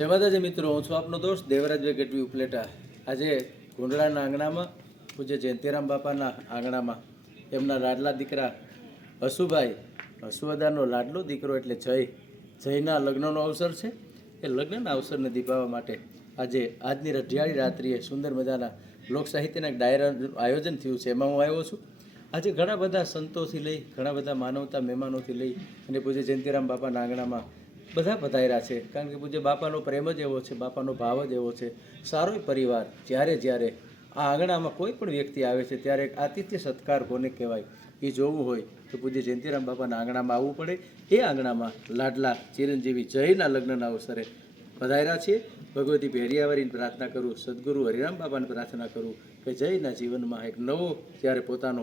જય માતાજી મિત્રો, હું છું આપનો દોસ્ત દેવરાજ ગઢવી ઉપલેટા। આજે ગુંડળાના આંગણામાં પૂજ્ય જયંતિરામ બાપાના આંગણામાં એમના લાડલા દીકરા હસુભાઈ હસુવદાનો લાડલો દીકરો એટલે જયના લગ્નનો અવસર છે। એ લગ્નના અવસરને દીપાવવા માટે આજની રઢિયાળી રાત્રિએ સુંદર મજાના લોક સાહિત્યના એક ડાયરાનું આયોજન થયું છે। એમાં હું આવ્યો છું। આજે ઘણા બધા સંતોથી લઈ ઘણા બધા માનવતા મહેમાનોથી લઈ અને પૂજ્ય જયંતિરામ બાપાના આંગણામાં બધા પધાર્યા છે। કારણ કે પૂજ્ય બાપાનો પ્રેમ જ એવો છે, બાપાનો ભાવ જ એવો છે। સારો પરિવાર જ્યારે આ આંગણામાં કોઈ પણ વ્યક્તિ આવે છે ત્યારે આતિથ્ય સત્કાર કોને કહેવાય એ જોવું હોય તો પૂજ્ય જયંતિરામ બાપાના આંગણામાં આવવું પડે। એ આંગણામાં લાડલા ચિરંજીવી જયના લગ્નના અવસરે પધાર્યા છીએ। ભગવતી ભેરિયાવારીની પ્રાર્થના કરું, સદગુરુ હરિરામ બાપાની પ્રાર્થના કરું કે જયના જીવનમાં એક નવો જ્યારે પોતાનો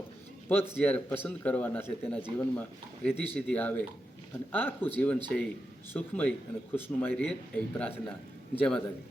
પથ જ્યારે પસંદ કરવાના છે તેના જીવનમાં રીતિ સિદ્ધિ આવે અને આખું જીવન છે એ સુખમય અને ખુશનુમાય રહે એવી પ્રાર્થના। જય માતાજી।